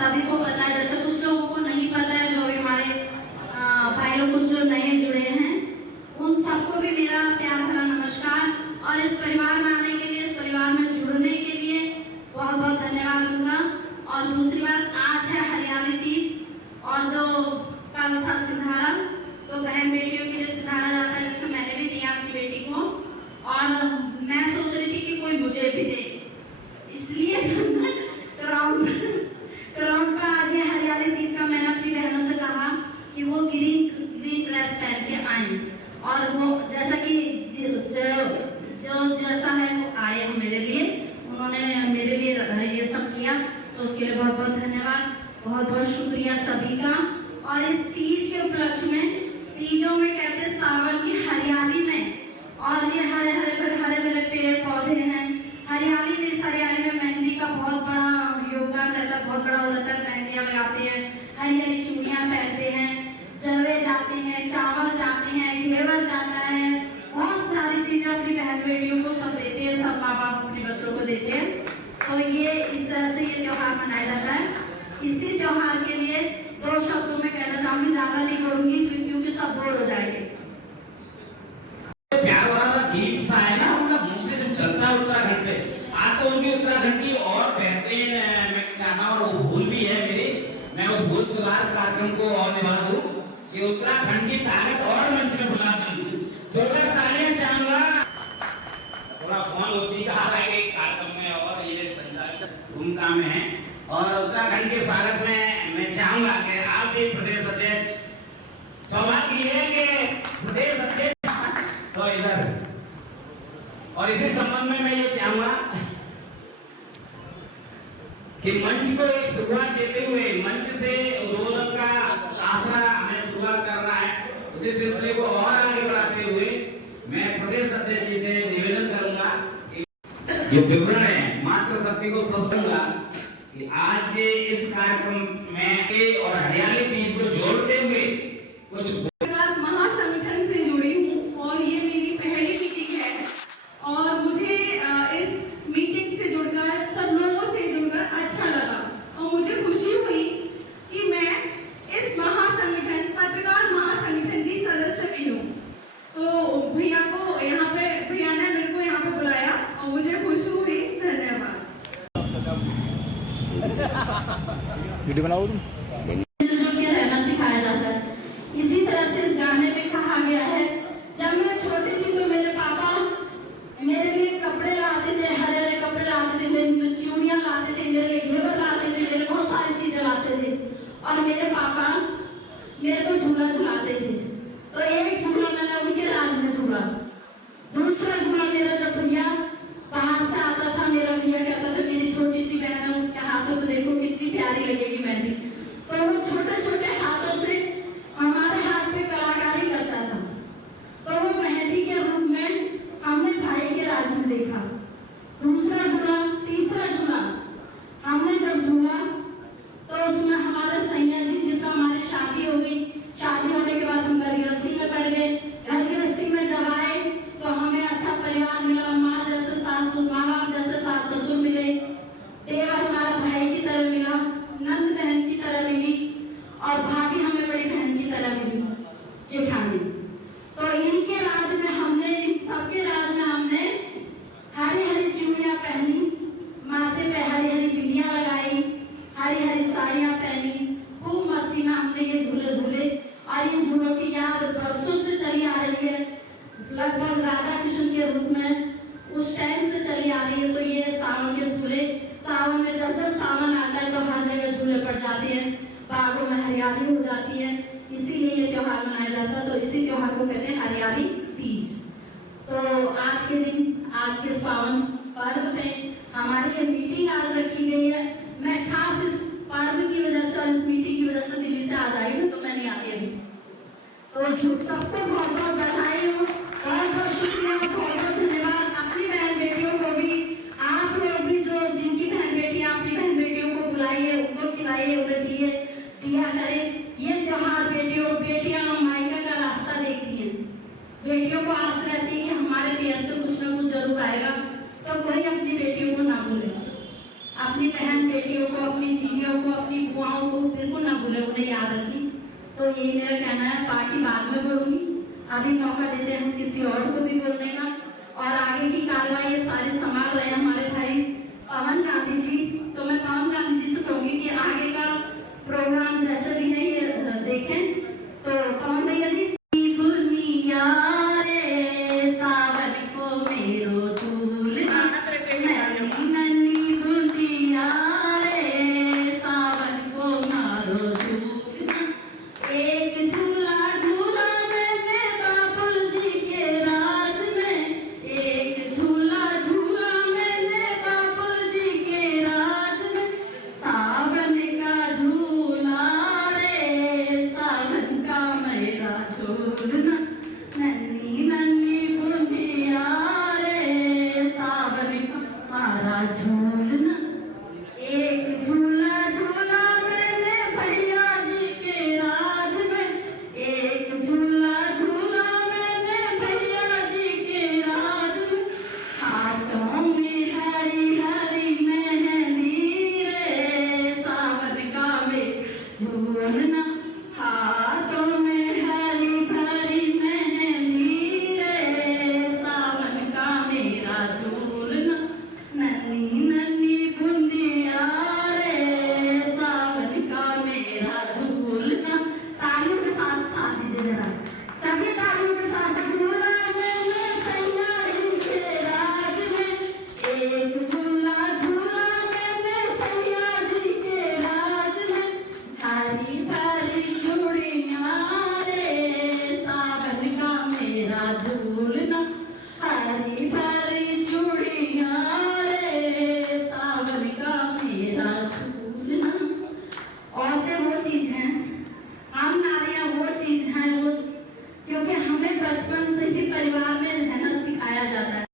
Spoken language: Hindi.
सभी को पता है, जैसे कुछ लोगों को नहीं पता है, जो भी हमारे भाई लोग कुछ जो नए जुड़े हैं, उन सबको भी मेरा प्यार भरा नमस्कार। और इस परिवार में आने के लिए, इस परिवार में जुड़ने के लिए बहुत बहुत धन्यवाद दूंगा। और दूसरी बात, आज है हरियाली तीज और जो कल था सिंधारा, तो बहन बेटियों के लिए सिंधारा जाता है, जिसमें मैंने भी दिया अपनी बेटी को। और मैं सोच रही थी कि कोई मुझे भी दे, इसलिए क्राउन का आज है हरियाली तीज का। मैंने अपनी बहनों से कहा कि वो ग्रीन ड्रेस पहन के आए, और वो जैसा कि जो जैसा है वो आए मेरे लिए, उन्होंने मेरे लिए ये सब किया, तो उसके लिए बहुत बहुत धन्यवाद, बहुत बहुत शुक्रिया सभी का। और इस तीज के उपलक्ष्य में, तीजों में कहते हैं सावन की हरियाली में, और ये हरे भरे पेड़ पौधे हैं, हरियाली में, इस हरियाली में मेहंदी का बहुत बड़ा योगदान रहता है, बहुत बड़ा हो जाता है। मेहंदियाँ लगाते हैं, हरी हरी चूड़ियाँ पहनते हैं, जवे जाते हैं, चावल जाते हैं, घेवर जाता है, बहुत सारी चीजें अपनी बहन बेटियों को सब देते हैं, सब माँ बाप अपने बच्चों को देते हैं। तो ये इस तरह से ये त्योहार मनाया जाता है। इसी त्योहार के लिए दो शब्दों में कहना चाहूंगी, ज्यादा नहीं करूंगी क्योंकि सब बोर हो जाएंगे। प्यार वाला गीत सा है ना, उनका मुंह से जब चलता है उत्तराखंड से, आज तो उनकी उत्तराखंड की और बेहतरीन मैं चाहता हूँ, और वो भूल भी है मेरी, मैं उस भूल सुधार कार्यक्रम को और निभा दूं कि उत्तराखंड की ताकत और मंच में बुला दूं। जोरदार तालियां चाहूंगा। थोड़ा फोन उसी का आ रहा है कार्यक्रम में, और ये संचालित भूमिका में है। और उत्तराखंड के स्वागत में मैं चाहूंगा कि आप भी प्रदेश अध्यक्ष, सौभाग्य है कि प्रदेश अध्यक्ष तो इधर, और इसी संबंध में मैं ये चाहूंगा कि मंच को एक शुरुआत देते हुए, मंच से उद्बोधन का आसरा हमें शुरुआत करना है, उसी सिलसिले को और आगे बढ़ाते हुए मैं प्रदेश अध्यक्ष जी से निवेदन करूंगा कि ये विवरण है, मात्र शक्ति को समझूंगा कि आज के इस कार्यक्रम में और हरियाली तीज को जोड़ते हुए कुछ महासंगठन से जुड़ी हूँ, और ये मेरी पहली मीटिंग है, और मुझे इस मीटिंग से जुड़कर, सब लोगों से जुड़कर अच्छा लगा, और मुझे खुशी हुई कि मैं इस महासंगठन, पत्रकार महासंगठन की सदस्य भी हूँ। तो भैया को यहाँ पे, भैया ने मेरे को यहाँ पे बुलाया और मुझे खुशी हुई। धन्यवाद। वीडियो बनाओ तुम। रहना सिखाया जाता है। इसी तरह से इस गाने में कहा गया है, जब मैं छोटी थी तो मेरे पापा मेरे लिए कपड़े लाते थे, हरे हरे कपड़े लाते थे, मेरे चूड़ियाँ लाते थे, मेरे लिए घेवर लाते थे, मेरे बहुत सारी चीजें लाते थे, और मेरे पापा मेरे को झूला झुलाते थे। तो एक झूला मैंने उनके राज में झूला, दूसरा झूला मेरा जब भैया बाहर से आता था, मेरा भैया कहता था मेरी छोटी सी बहन है, उसके हाथों को देखो कितनी प्यारी लगेगी मेहंदी, तो वो छोटे छोटे हाथों से हमारे हाथ पे कलाकारी करता था। तो वो मेहंदी के रूप में हमने भाई के राज में देखा। दूसरा झूला, तीसरा झूला हमने जब झूला, तो उसमें हमारे सैया जी, जिसका हमारी शादी हो गई, शादी होने के बाद हम घर गृहस्थी में पड़ गए। घर गृहस्थी में जब आए तो हमें अच्छा परिवार मिला, माँ जैसे सास, माँ बाप जैसे सास ससुर मिले, देवर हमारा भाई की तरह मिला, नंद बहन की तरह मिली, और भाभी हमें बड़ी बहन की तरह मिली, जेठानी। तो इनके राज में हमने, इन सबके राज में हमने हरी हरी चूड़ियाँ पहनी, माथे पे हरी हरी बिंदियाँ लगाई, हरी हरी साड़ियाँ पहनी, खूब मस्ती में हमने ये झूले झूले। और इन झूलों की याद बरसों से चली आ रही है, लगभग राधा कृष्ण के रूप में उस टाइम से चली आ रही है। तो ये सावन के झूले, सावन में जब जब सावन आता है तो हर जगह झूले पड़ जाते हैं, बागों में हरियाली हो जाती है, इसीलिए ये त्योहार मनाया जाता है। तो इसी त्योहार को कहते हैं हरियाली तीज। तो आज के दिन, आज के पावन पर्व पे हमारी ये मीटिंग आज रखी गई है। मैं खास इस पर्व की वजह से, इस मीटिंग की वजह से दिल्ली से आ जाई हूँ, तो मैं नहीं आती अभी। तो सबको बहुत बहुत बधाई हो, बहुत बहुत शुक्रिया, बहुत बहुत धन्यवाद। अपनी बहन बेटियों को भी, आप लोग भी जो जिनकी बहन बेटियां अपनी बहन बेटियों को बुलाइए, उनको खिलाइए, उन्हें दिया करें। ये त्योहार बेटियां मायके का रास्ता देखती हैं, बेटियों को आस रहती है कि हमारे पेड़ से कुछ ना कुछ जरूर आएगा, तो कोई अपनी बेटियों को ना भूले, अपनी बहन बेटियों को, अपनी दीदियों को, अपनी बुआओं को बिल्कुल ना भूले, उन्हें याद रखी। तो यही मेरा कहना है। बाकी बाद में बोलूंगी, अभी मौका देते हैं किसी और को भी बोलने का। और आगे की कार्रवाई ये सारे संभाल रहे हैं हमारे भाई पवन गांधी जी। तो मैं पवन गांधी जी से कहूंगी कि आगे का प्रोग्राम जैसे भी नहीं देखें। तो पवन भैया जी, दुनिया रे सावन को मेरो झूलना, नन्ही दुनिया रे सावन को मारो झूलना। एक झूला झूला मैंने बाबुल जी के राज में, एक झूला झूला मैंने बाबुल जी के राज में। सावन का झूला रे सावन का मेरा झूलना, नन्ही नन्ही बुढ़िया रे सावन का मारा झूलना। एक झूला झूला मैंने भैया जी के राज में, एक झूला झूला मैंने भैया जी के राज में। हाथों में हरी हरी मेहंदी रे सावन का मेरा झूलना, हाथों में हरी भरी मेहंदी रे सावन का मेरा झूलना। नन्ही नन्ही बुंदिया रे सावन का मेरा झूलना। तालियों के साथ साथ दीजिए जरा, सभी तालियों के साथ। झूला मैंने सैया जी के राज में, एक झूला झूला मैंने सैया जी के राज में। हरी भरी चूड़ियां रे सावन का मेरा झूलना, हरी भरी चूड़ियां रे सावन का मेरा झूलना। औरतें वो चीज है